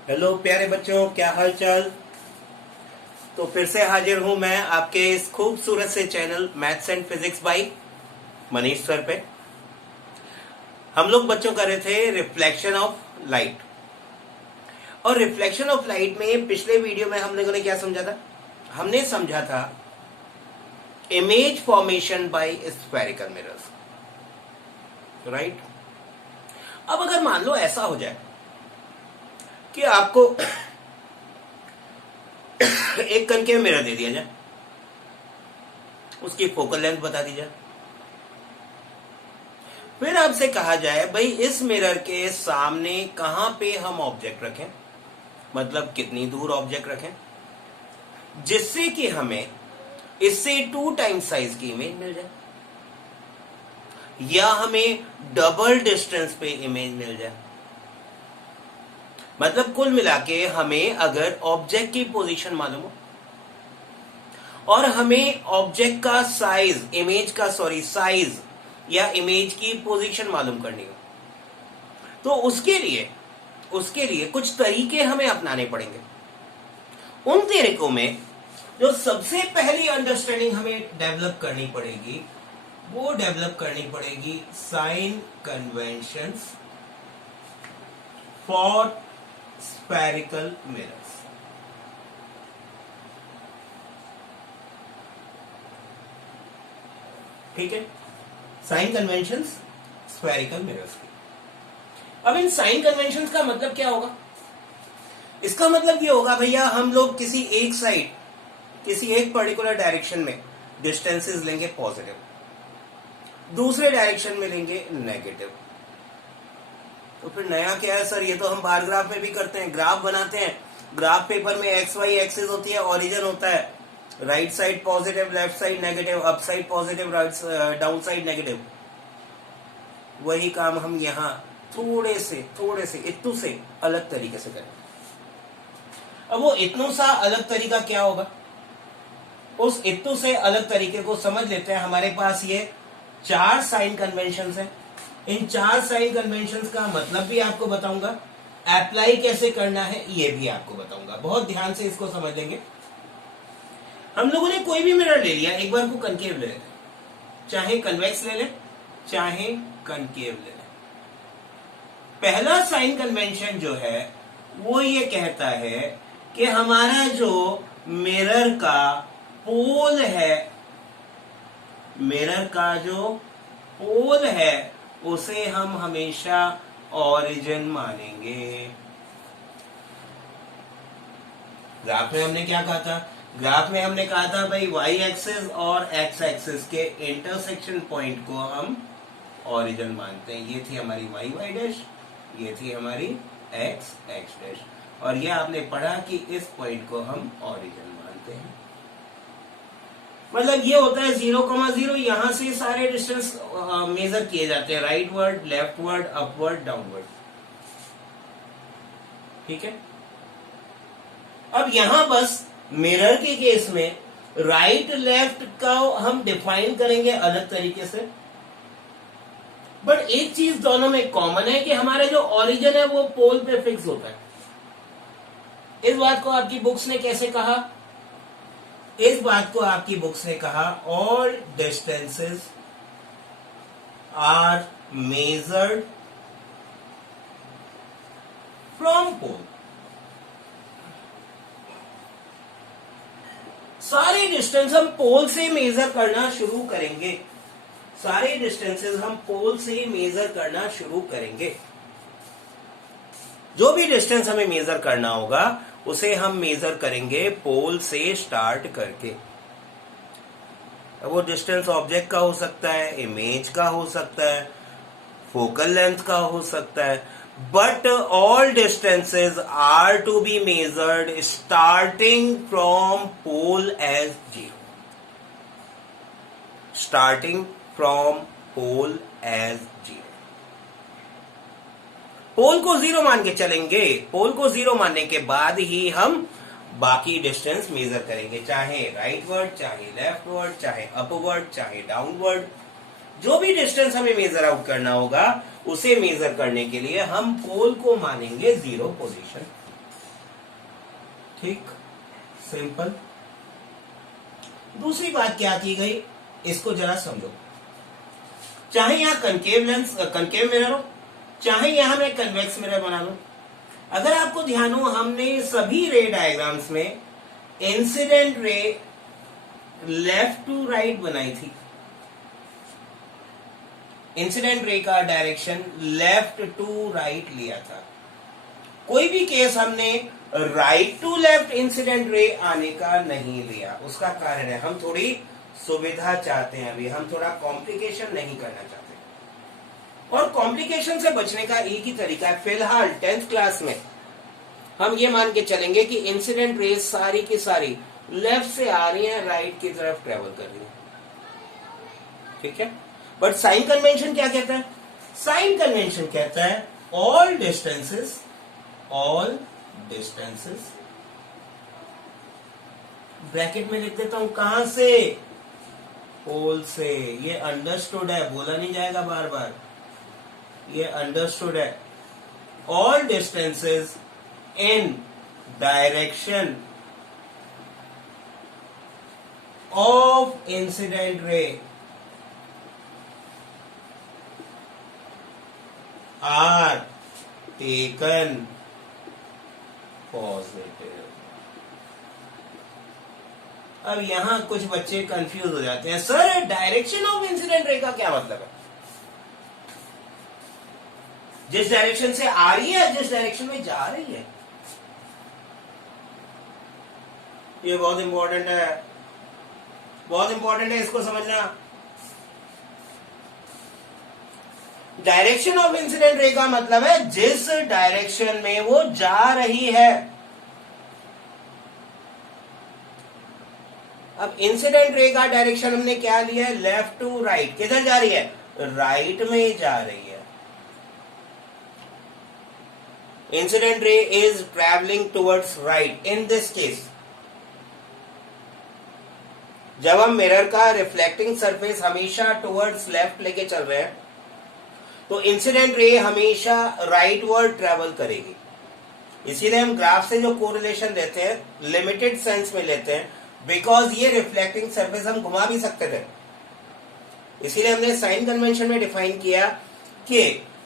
Hello प्यारे बच्चों, क्या हाल चाल। तो फिर से हाजिर हूं मैं आपके इस खूबसूरत से channel maths and physics by Manish sir पे। हम लोग बच्चों कर रहे थे रिफ्लेक्शन ऑफ लाइट। और रिफ्लेक्शन ऑफ लाइट में पिछले वीडियो में हम लोगों ने क्या समझा था? हमने समझा था image formation by spherical mirrors, right. अब अगर मान लो ऐसा हो जाए कि आपको एक कनकेव मिरर दे दिया जाए, उसकी फोकल लेंथ बता दी जाए, फिर आपसे कहा जाए भाई इस मिरर के सामने कहां पे हम ऑब्जेक्ट रखें, मतलब कितनी दूर ऑब्जेक्ट रखें, जिससे कि हमें इससे 2 टाइम्स साइज की इमेज मिल जाए, या हमें डबल डिस्टेंस पे इमेज मिल जाए। मतलब कुल मिला के हमें अगर ऑब्जेक्ट की पोजीशन मालूम हो और हमें ऑब्जेक्ट का साइज, इमेज का साइज या इमेज की पोजीशन मालूम करनी हो, तो उसके लिए कुछ तरीके हमें अपनाने पड़ेंगे। उन तरीकों में जो सबसे पहली अंडरस्टैंडिंग हमें डेवलप करनी पड़ेगी, वो डेवलप करनी पड़ेगी sign conventions for spherical mirrors. ठीक है, साइन कन्वेंशंस स्फेरिकल मिरर्स की। अब इन साइन कन्वेंशंस का मतलब क्या होगा? इसका मतलब ये होगा भैया, हम लोग किसी एक साइड, किसी एक पर्टिकुलर डायरेक्शन में डिस्टेंसेस लेंगे पॉजिटिव, दूसरे डायरेक्शन में लेंगे नेगेटिव। तो फिर नया क्या है सर? ये तो हम बार ग्राफ में भी करते हैं, ग्राफ बनाते हैं। ग्राफ पेपर में एक्स वाई एक्सिस होती है, ओरिजिन होता है, right side positive, left side negative, up side positive, write down side negative. वही काम हम यहाँ थोड़े से इतने से अलग तरीके से करें। अब वो इतनों सा अलग तरीका क्या होगा, उस इतनों से अलग तरीके को समझ लेते हैं। हमारे पास ये 4 साइन कन्वेंशंस हैं। इन 4 साइन कन्वेंशंस का मतलब भी आपको बताऊंगा, अप्लाई कैसे करना है ये भी आपको बताऊंगा। बहुत ध्यान से इसको समझ लेंगे। हम लोगों ने कोई भी मिरर ले लिया, एक बार को कनकेव ले लेते, चाहे कन्वेक्स ले लें चाहे कनकेव ले लें। पहला साइन कन्वेंशन जो है वो ये कहता है कि हमारा जो मिरर का पोल है, मिरर का जो पोल है उसे हम हमेशा ओरिजिन मानेंगे। ग्राफ में हमने क्या कहा था? ग्राफ में हमने कहा था भाई वाई एक्सिस और एक्स एक्सिस के इंटरसेक्शन पॉइंट को हम ओरिजिन मानते हैं। ये थी हमारी वाई वाई डैश, ये थी हमारी एक्स एक्स डैश, और ये आपने पढ़ा कि इस पॉइंट को हम ओरिजिन मानते हैं। मतलब ये होता है 0,0, यहां से सारे डिस्टेंस मेजर किए जाते हैं, right word, left word, upward, downward. ठीक है। अब यहां बस मिरर के केस में राइट लेफ्ट का हम डिफाइन करेंगे अलग तरीके से, बट एक चीज दोनों में कॉमन है कि हमारा जो ओरिजिन है वो पोल पे फिक्स होता है। इस बात को आपकी बुक्स ने कैसे कहा? इस बात को आपकी बुक्स ने कहा, all distances are measured from pole. सारे डिस्टेंस हम पोल से मेजर करना शुरू करेंगे, सारे डिस्टेंसेस हम पोल से मेजर करना शुरू करेंगे। जो भी डिस्टेंस हमें मेजर करना होगा उसे हम मेजर करेंगे पोल से स्टार्ट करके। वो डिस्टेंस ऑब्जेक्ट का हो सकता है, इमेज का हो सकता है, फोकल लेंथ का हो सकता है, but all distances are to be measured starting from pole as 0, starting from pole as 0। Pole को 0 मान के चलेंगे, पोल को 0 मानने के बाद ही हम बाकी डिस्टेंस मेजर करेंगे, चाहे राइट वर्ड, चाहे लेफ्ट वर्ड, चाहे अपवर्ड, चाहे डाउनवर्ड। जो भी डिस्टेंस हमें मेजर आउट करना होगा उसे मेजर करने के लिए हम पोल को मानेंगे 0 पोजीशन। ठीक, सिंपल। दूसरी बात क्या की गई, इसको जरा समझो। चाहे यहां कंकेव मिरर हो, चाहे यहां मैं कन्वेक्स मिरर बना लूं, अगर आपको ध्यान हो हमने सभी रे डायग्राम्स में incident ray left to right बनाई थी। इंसिडेंट रे का डायरेक्शन लेफ्ट टू राइट लिया था। कोई भी केस हमने right to left incident ray आने का नहीं लिया। उसका कारण है हम थोड़ी सुविधा चाहते हैं, अभी हम थोड़ा कॉम्प्लिकेशन नहीं करना चाहते। और कॉम्प्लिकेशन से बचने का एक ही तरीका है, फिलहाल 10th क्लास में हम ये मान के चलेंगे कि इंसिडेंट रेज सारी की सारी लेफ्ट से आ रही हैं, राइट की तरफ ट्रेवल कर रही हैं। ठीक है, बट साइन कन्वेंशन क्या कहता है? साइन कन्वेंशन कहता है ऑल डिस्टेंसेस ब्रैकेट में लिख देता हूं, कहां से? पोल से। ये अंडरस्टूड है, बोला नहीं जाएगा बार बार, ये अंडरस्टूड है। All distances in direction of incident ray are taken positive. अब यहां कुछ बच्चे कंफ्यूज हो जाते हैं, सर डायरेक्शन ऑफ इंसिडेंट रे का क्या मतलब है? जिस डायरेक्शन से आ रही है, जिस डायरेक्शन में जा रही है। ये बहुत इंपॉर्टेंट है, बहुत इंपॉर्टेंट है, इसको समझना। डायरेक्शन ऑफ इंसिडेंट रे का मतलब है जिस डायरेक्शन में वो जा रही है। अब इंसिडेंट रे का डायरेक्शन हमने क्या लिया है? Left to right. किधर जा रही है? राइट में जा रही है। Incident ray is travelling towards right in this case. जब हम मिरर का रिफ्लेक्टिंग सरफेस हमेशा टुवर्ड्स लेफ्ट लेके चल रहे हैं, तो इंसिडेंट रे हमेशा राइट वर्ड ट्रेवल करेगी। इसीलिए हम ग्राफ से जो कोरिलेशन लेते हैं लिमिटेड सेंस में लेते हैं, बिकॉज ये रिफ्लेक्टिंग सरफेस हम घुमा भी सकते थे। इसीलिए हमने साइन कन्वेंशन में डिफाइन किया कि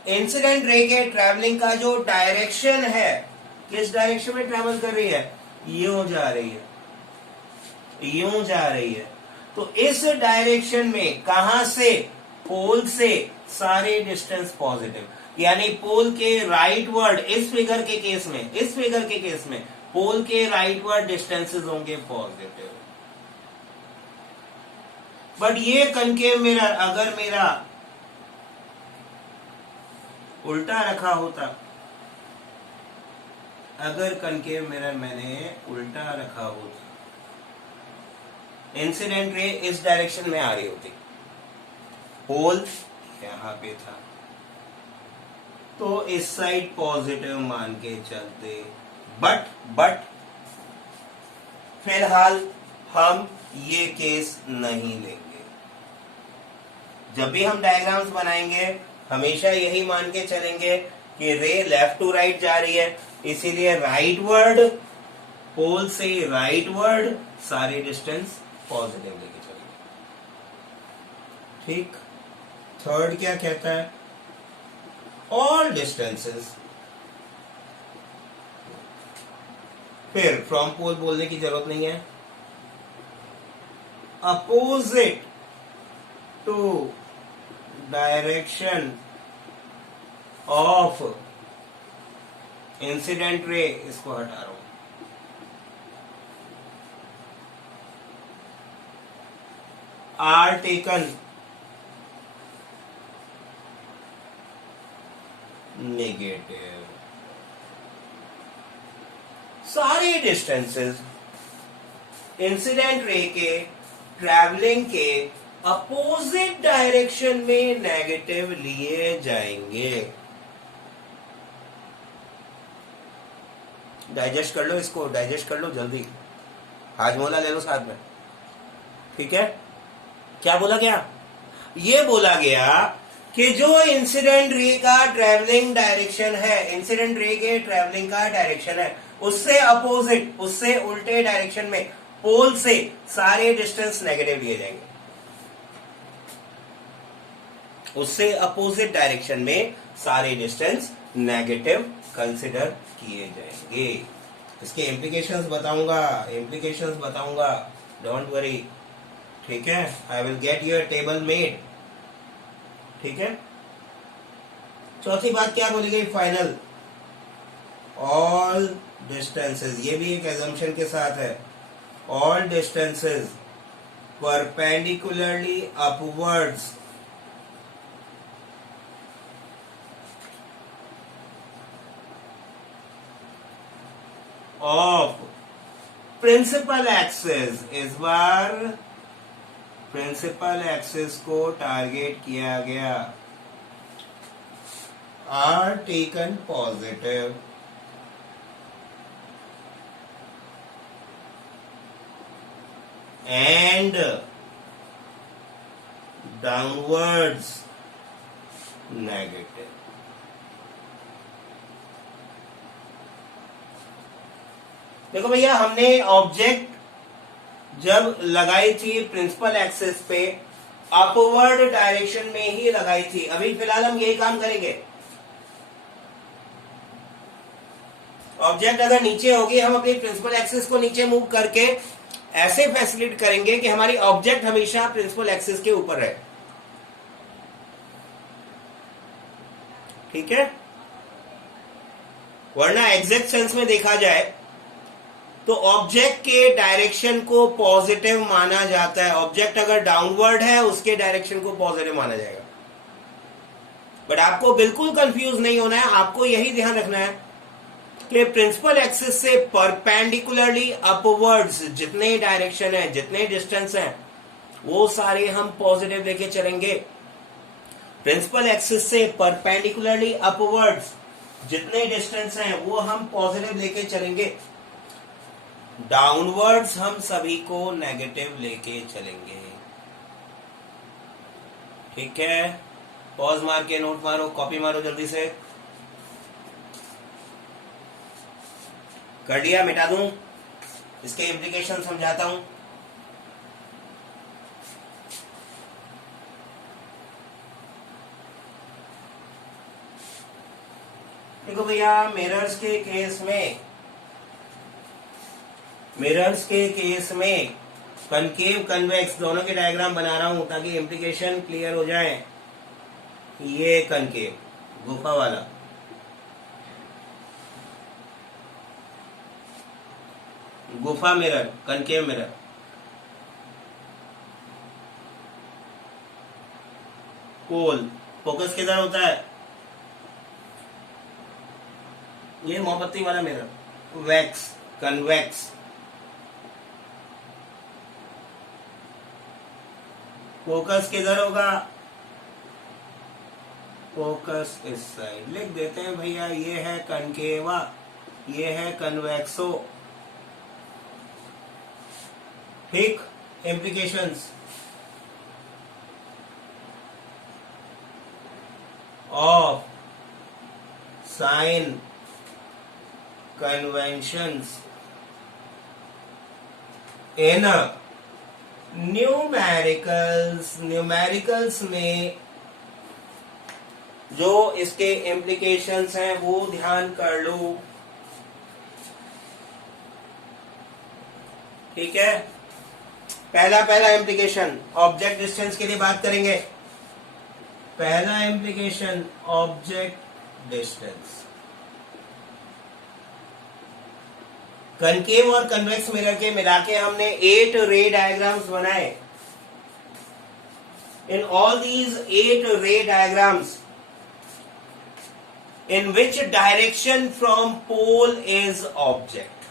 इंसिडेंट रे के ट्रैवलिंग का जो डायरेक्शन है, किस डायरेक्शन में ट्रैवल कर रही है? यूं जा रही है, यूं जा रही है। तो इस डायरेक्शन में कहां से? पोल से सारे डिस्टेंस पॉजिटिव, यानी पोल के राइट वर्ड इस फिगर के केस में पोल के राइट वर्ड डिस्टेंसेस होंगे पॉजिटिव। बट ये कनकेव मिरर अगर मेरा उल्टा रखा होता, अगर कनकेव मिरर मैंने उल्टा रखा होता, इंसिडेंट रे इस डायरेक्शन में आ रही होती, पोल यहां पे था, तो इस साइड पॉजिटिव मान के चलते। बट फिलहाल हम ये केस नहीं लेंगे। जब भी हम डायग्राम्स बनाएंगे हमेशा यही मान के चलेंगे कि रे लेफ्ट टू राइट जा रही है, इसीलिए राइट वर्ड, पोल से राइट वर्ड सारे डिस्टेंस पॉजिटिव लेके चलेंगे। ठीक। थर्ड क्या कहता है? ऑल डिस्टेंसेस, फिर फ्रॉम पोल बोलने की जरूरत नहीं है, opposite to direction of incident ray, इसको हटा रहा हूं, आर टेकन नेगेटिव। सारे डिस्टेंसेस इंसिडेंट रे के ट्रैवलिंग के अपोजिट डायरेक्शन में नेगेटिव लिए जाएंगे। डाइजेस्ट कर लो इसको, डाइजेस्ट कर लो जल्दी, हाजमोला ले लो साथ में। ठीक है, क्या बोला गया? ये बोला गया कि जो इंसिडेंट रे का ट्रैवलिंग डायरेक्शन है, इंसिडेंट रे के ट्रैवलिंग का डायरेक्शन है, उससे अपोजिट, उससे उल्टे डायरेक्शन में पोल से सारे डिस्टेंस नेगेटिव लिए जाएंगे। उससे अपोजिट डायरेक्शन में सारे डिस्टेंस नेगेटिव कंसिडर किए जाएंगे। इसके इम्प्लीकेशंस बताऊंगा, डोंट वरी, ठीक है। I will get your table made, ठीक है। चौथी बात क्या बोली गई, फाइनल, ऑल डिस्टेंसेस, ये भी एक एजम्पशन के साथ है, all distances perpendicularly upwards of principal axis, इस बार प्रिंसिपल एक्सिस को टारगेट किया गया, are taken positive and downwards negative. देखो भैया, हमने ऑब्जेक्ट जब लगाई थी प्रिंसिपल एक्सिस पे अपवर्ड डायरेक्शन में ही लगाई थी। अभी फिलहाल हम यही काम करेंगे। ऑब्जेक्ट अगर नीचे होगी, हम अपनी प्रिंसिपल एक्सिस को नीचे मूव करके ऐसे फैसिलिटेट करेंगे कि हमारी ऑब्जेक्ट हमेशा प्रिंसिपल एक्सिस के ऊपर रहे, ठीक है। वरना एग्जैक्ट सेंस में देखा जाए तो ऑब्जेक्ट के डायरेक्शन को पॉजिटिव माना जाता है। ऑब्जेक्ट अगर डाउनवर्ड है, उसके डायरेक्शन को पॉजिटिव माना जाएगा। बट आपको बिल्कुल कंफ्यूज नहीं होना है, आपको यही ध्यान रखना है कि प्रिंसिपल एक्सिस से परपेंडिकुलरली अपवर्ड्स जितने डायरेक्शन है, जितने डिस्टेंस है, वो सारे हम पॉजिटिव लेके चलेंगे। प्रिंसिपल एक्सिस से परपेंडिकुलरली अपवर्ड्स जितने डिस्टेंस हैं वो हम पॉजिटिव लेके चलेंगे। डाउनवर्ड्स हम सभी को नेगेटिव लेके चलेंगे, ठीक है। पॉज मार के नोट मारो, कॉपी मारो जल्दी से। कर लिया, मिटा दूं, इसके इम्प्लीकेशन समझाता हूं। देखो भैया, मिरर्स के केस में कनकेव कन्वेक्स दोनों के डायग्राम बना रहा हूं ताकि इम्प्लीकेशन क्लियर हो जाए। ये कनकेव, गुफा वाला, गुफा मिरर, कनकेव मिरर। पोल, फोकस किधर होता है? ये मोमबत्ती वाला मिरर। Wax, convex. फोकस किधर होगा? फोकस इस साइड। लिख देते हैं भैया, ये है कनकेवा, ये है कन्वेक्सो, ठीक। Implications of sine conventions in numericals में जो इसके इम्प्लीकेशंस हैं वो ध्यान कर लो, ठीक है। पहला इम्प्लीकेशन ऑब्जेक्ट डिस्टेंस के लिए बात करेंगे। पहला इम्प्लीकेशन ऑब्जेक्ट डिस्टेंस। कनकेव और कन्वेक्स मिरर के मिला के हमने 8 रे डायग्राम्स बनाए। इन ऑल दीज 8 रे diagrams, in which direction from pole is object?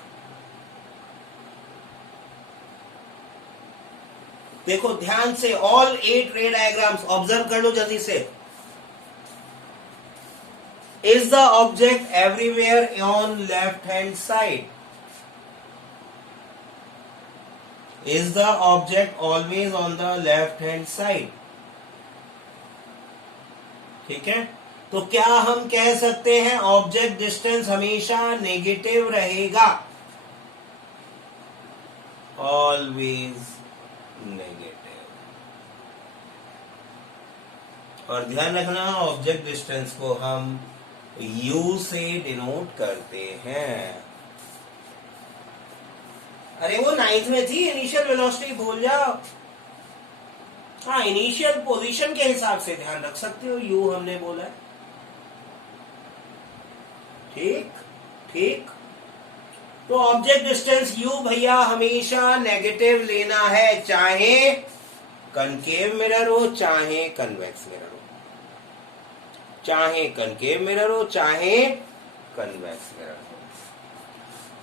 देखो ध्यान से, all 8 ray diagrams ऑब्जर्व कर लो जल्दी से। Is the object everywhere on left hand side? Is the object always on the left hand side? ठीक है। तो क्या हम कह सकते हैं ऑब्जेक्ट डिस्टेंस हमेशा नेगेटिव रहेगा? Always negative. और ध्यान रखना ऑब्जेक्ट डिस्टेंस को हम u से डिनोट करते हैं। अरे वो 9th में थी, इनिशियल वेलोसिटी भूल जाओ। हाँ, इनिशियल पोजीशन के हिसाब से ध्यान रख सकते हो, u हमने बोला है। ठीक ठीक। तो ऑब्जेक्ट डिस्टेंस u भैया हमेशा नेगेटिव लेना है, चाहे कनकेव मिरर हो चाहे कन्वेक्स मिरर हो, चाहे कनकेव मिरर हो चाहे कन्वेक्स मिरर हो।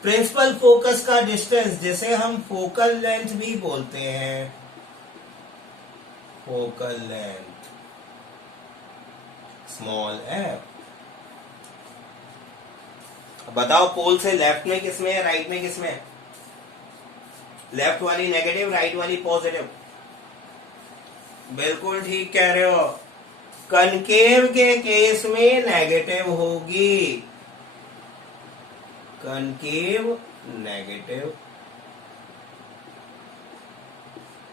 प्रिंसिपल फोकस का डिस्टेंस जिसे हम फोकल लेंथ भी बोलते हैं, फोकल लेंथ स्मॉल f। बताओ पोल से लेफ्ट में किसमें है, राइट में किसमें है? लेफ्ट वाली नेगेटिव, राइट वाली पॉजिटिव। बिल्कुल ठीक कह रहे हो। कनकेव के केस में नेगेटिव होगी, concave negative,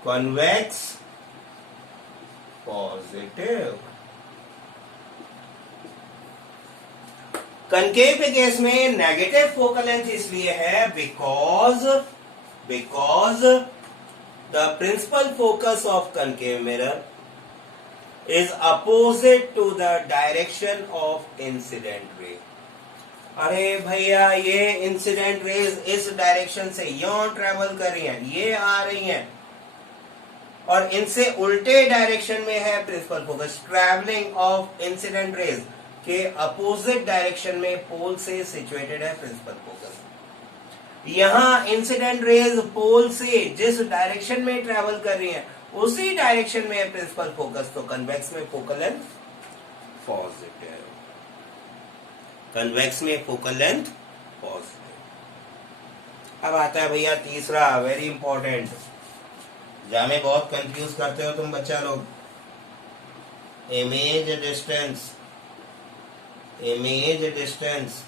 convex positive. Concave के केस में नेगेटिव फोकल लेंथ इसलिए है because the principal focus of concave mirror is opposite to the direction of incident ray। अरे भैया ये इंसिडेंट रेज इस डायरेक्शन से यूं ट्रेवल कर रही हैं, ये आ रही हैं, और इनसे उल्टे डायरेक्शन में है principal focus. Travelling of incident rays के अपोजिट डायरेक्शन में पोल से सिचुएटेड है प्रिंसिपल फोकस। यहां इंसिडेंट रेज पोल से जिस डायरेक्शन में ट्रेवल कर रही हैं उसी डायरेक्शन में है प्रिंसिपल फोकस, तो कन्वेक्स में फोकल लेंथ पॉजिटिव, कन्वेक्स में फोकल लेंथ पॉजिटिव। अब आता है भैया तीसरा, वेरी इंपॉर्टेंट, जहां में बहुत कंफ्यूज करते हो तुम बच्चा लोग, इमेज डिस्टेंस। इमेज डिस्टेंस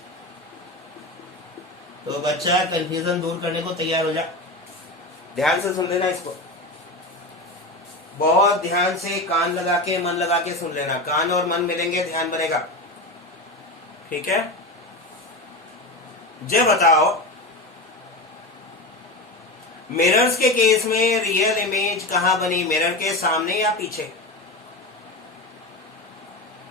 तो बच्चा कंफ्यूजन दूर करने को तैयार हो जा, ध्यान से सुन लेना इसको, बहुत ध्यान से कान लगा के मन लगा के सुन लेना। कान और मन मिलेंगे ध्यान बनेगा, ठीक है? जब बताओ मिरर्स के केस में रियल इमेज कहां बनी, मिरर के सामने या पीछे?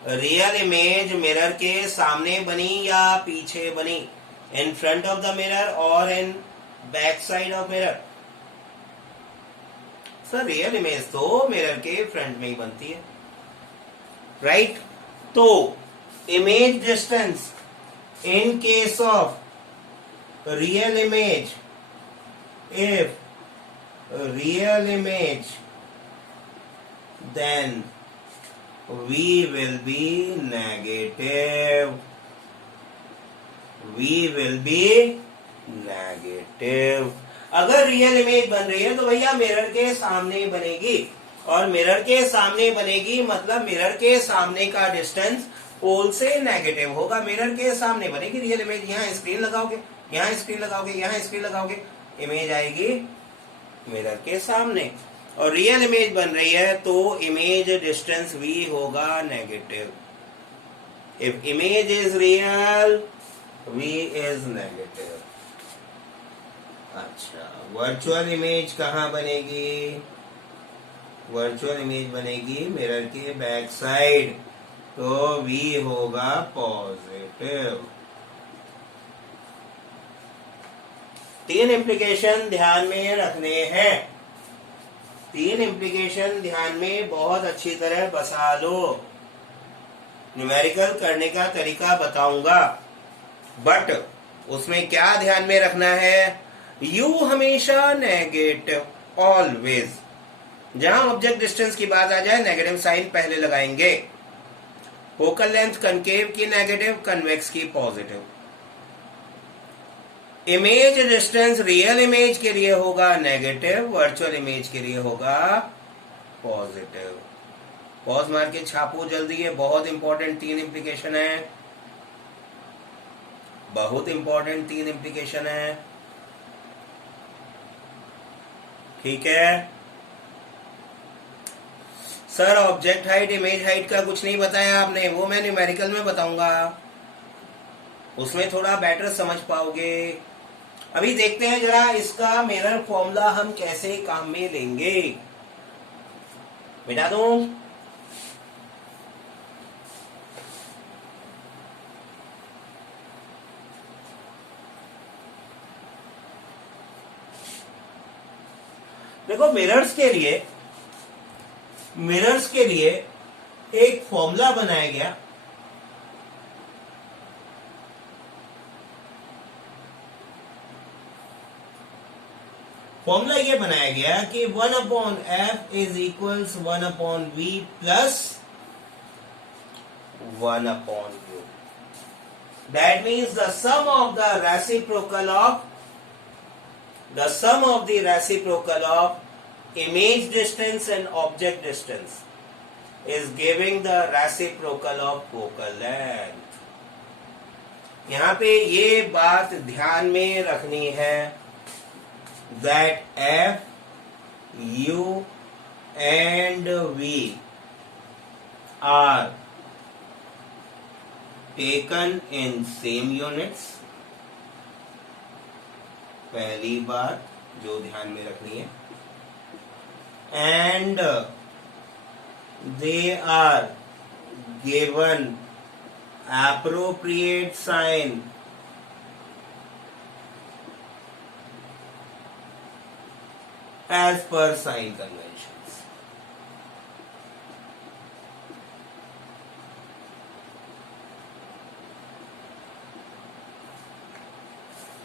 रियल इमेज मिरर के सामने बनी या पीछे बनी? In front of the mirror और in back side of mirror? Sir real image तो मिरर के फ्रंट में ही बनती है, राइट? तो image distance in case of real image, if real image, then we will be negative, we will be negative। अगर real image बन रही है तो भैया मिरर के सामने बनेगी, और मिरर के सामने बनेगी मतलब मिरर के सामने का डिस्टेंस पोल से नेगेटिव होगा। मिरर के सामने बनेगी रियल इमेज। यहाँ स्क्रीन लगाओगे, यहाँ स्क्रीन लगाओगे, यहाँ स्क्रीन लगाओगे, इमेज आएगी मिरर के सामने, और रियल इमेज बन रही है तो इमेज डिस्टेंस v होगा negative. If image is real v is negative. अच्छा, वर्चुअल इमेज कहां बनेगी? वर्चुअल इमेज बनेगी मिरर के बैक साइड, तो v होगा पॉजिटिव। 3 इम्प्लीकेशन ध्यान में रखने हैं, 3 इम्प्लीकेशन ध्यान में बहुत अच्छी तरह बसा लो। न्यूमेरिकल करने का तरीका बताऊंगा, बट उसमें क्या ध्यान में रखना है? u हमेशा नेगेटिव, ऑलवेज। जहां ऑब्जेक्ट डिस्टेंस की बात आ जाए नेगेटिव साइन पहले लगाएंगे। फोकल लेंथ कनकेव की नेगेटिव, कन्वेक्स की positive. Image distance real image के लिए होगा नेगेटिव, वर्चुअल इमेज के लिए होगा पॉजिटिव। पॉज मार के छापो जल्दी, है बहुत इंपॉर्टेंट 3 इंप्लीकेशन है, बहुत इंपॉर्टेंट 3 इंप्लीकेशन है। ठीक है sir, object height image height का कुछ नहीं बताया आपने, वो मैं न्यूमेरिकल में बताऊंगा, उसमें थोड़ा बेटर समझ पाओगे। अभी देखते हैं जरा इसका मिरर फॉर्मूला हम कैसे काम में लेंगे। मिटा दूं? देखो मिरर्स के लिए एक फॉर्मूला बनाया गया, फॉर्मूला ये बनाया गया कि 1/f is equals 1/v plus 1/u। That means the sum of the reciprocal of image distance and object distance is giving the reciprocal of focal length। यहां पे ये बात ध्यान में रखनी है that f, u and v are taken in same units। पहली बात जो ध्यान में रखनी है, and they are given appropriate sign as per sign conventions।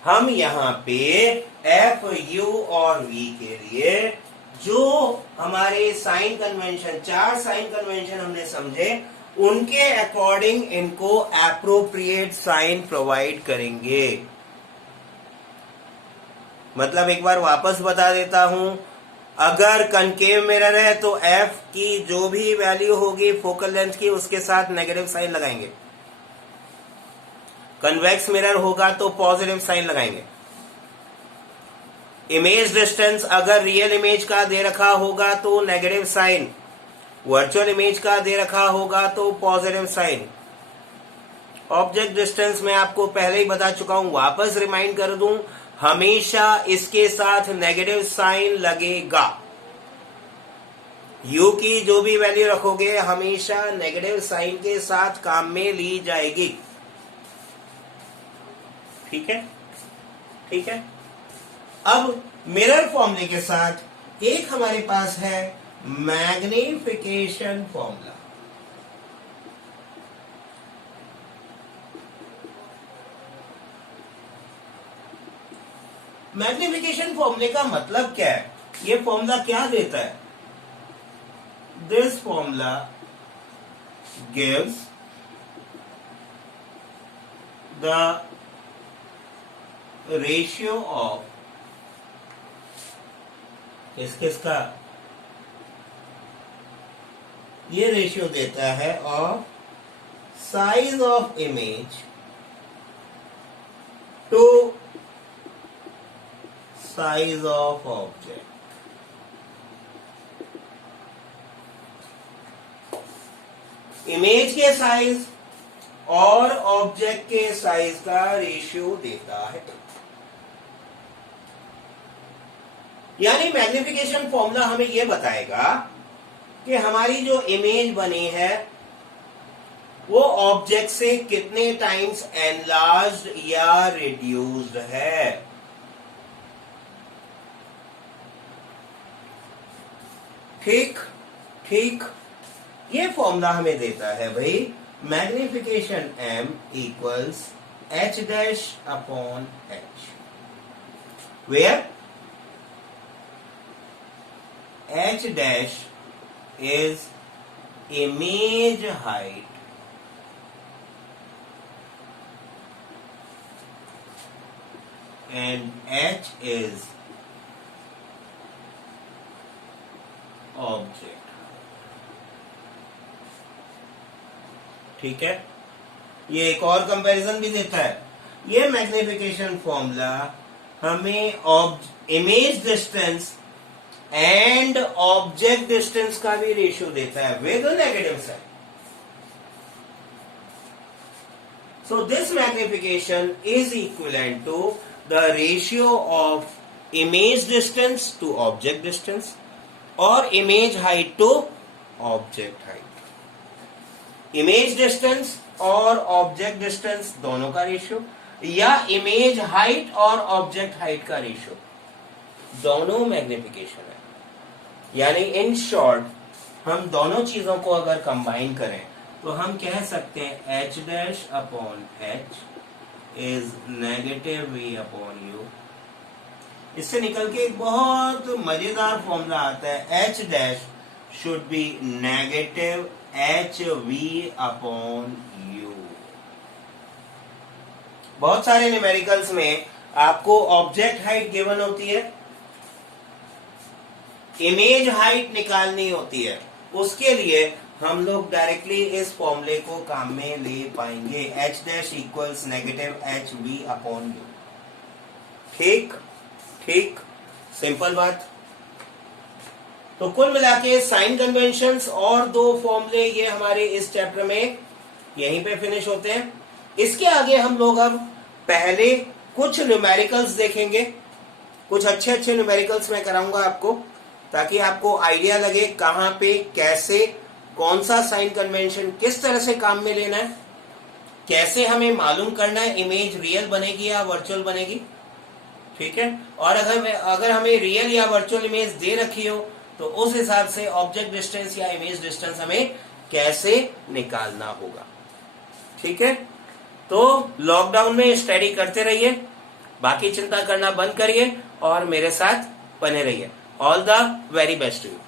हम यहां पे एफ, यू और वी के लिए जो हमारे साइन कन्वेंशन, 4 साइन कन्वेंशन हमने समझे, उनके अकॉर्डिंग इनको एप्रोप्रिएट साइन प्रोवाइड करेंगे। मतलब एक बार वापस बता देता हूं, अगर कनकेव मिरर है तो एफ की जो भी वैल्यू होगी फोकल लेंथ की, उसके साथ नेगेटिव साइन लगाएंगे। कन्वेक्स मिरर होगा तो पॉजिटिव साइन लगाएंगे। इमेज डिस्टेंस अगर रियल इमेज का दे रखा होगा तो नेगेटिव साइन, वर्चुअल इमेज का दे रखा होगा तो पॉजिटिव साइन। ऑब्जेक्ट डिस्टेंस मैं आपको पहले ही बता चुका हूं, वापस रिमाइंड कर दूं, हमेशा इसके साथ नेगेटिव साइन लगेगा। यू की जो भी वैल्यू रखोगे हमेशा नेगेटिव साइन के साथ काम में ली जाएगी। ठीक है, ठीक है। अब मिरर फॉर्मूले के साथ एक हमारे पास है मैग्निफिकेशन फॉर्मूला। मैग्निफिकेशन फॉर्मूले का मतलब क्या है? ये फॉर्मूला क्या देता है? This formula gives the ratio of किसका, ये रेशियो देता है of size of image to size of object. Image के साइज और ऑब्जेक्ट के साइज का रेशियो देता है। यानी मैग्निफिकेशन फॉर्मूला हमें यह बताएगा कि हमारी जो इमेज बनी है वो ऑब्जेक्ट से कितने टाइम्स एनलार्ज्ड या रिड्यूस्ड है। ठीक ठीक, ये फॉर्मूला हमें देता है भाई, magnification m equals h dash upon h, where h dash is image height and h is object height। ठीक है, ये एक और कंपैरिजन भी देता है। ये मैग्निफिकेशन फॉर्मूला हमें image distance and object distance का भी रेशियो देता है with negative sign. So this magnification is equivalent to the ratio of image distance to object distance or image height to object height. Image distance और object distance दोनों का ratio या image height और object height का ratio, दोनों magnification है। यानी in short हम दोनों चीजों को अगर कंबाइन करें तो हम कह सकते हैं h dash upon h is negative v upon u। इससे निकल के एक बहुत मजेदार फॉर्मूला आता है, h dash should be negative h v upon u। बहुत सारे न्यूमेरिकल्स में आपको ऑब्जेक्ट हाइट गिवन होती है, इमेज हाइट निकालनी होती है, उसके लिए हम लोग डायरेक्टली इस फॉर्मूले को काम में ले पाएंगे, h dash equals negative H we upon you. ठीक ठीक, सिंपल बात। तो कुल मिला के साइन कन्वेंशंस और दो फॉर्मूले ये हमारे इस चैप्टर में यहीं पे फिनिश होते हैं। इसके आगे हम लोग अब पहले कुछ न्यूमेरिकल्स देखेंगे, कुछ अच्छे अच्छे न्यूमेरिकल्स मैं कराऊंगा आपको, ताकि आपको आइडिया लगे कहां पे कैसे कौन सा साइन कन्वेंशन किस तरह से काम में लेना है, कैसे हमें मालूम करना है इमेज रियल बनेगी या वर्चुअल बनेगी। ठीक है, और अगर हमें रियल या वर्चुअल इमेज दे रखी हो तो उस हिसाब से ऑब्जेक्ट डिस्टेंस या इमेज डिस्टेंस हमें कैसे निकालना होगा। ठीक है, तो लॉकडाउन में स्टडी करते रहिए, बाकी चिंता करना बंद करिए और मेरे साथ बने रहिए। All the very best to you.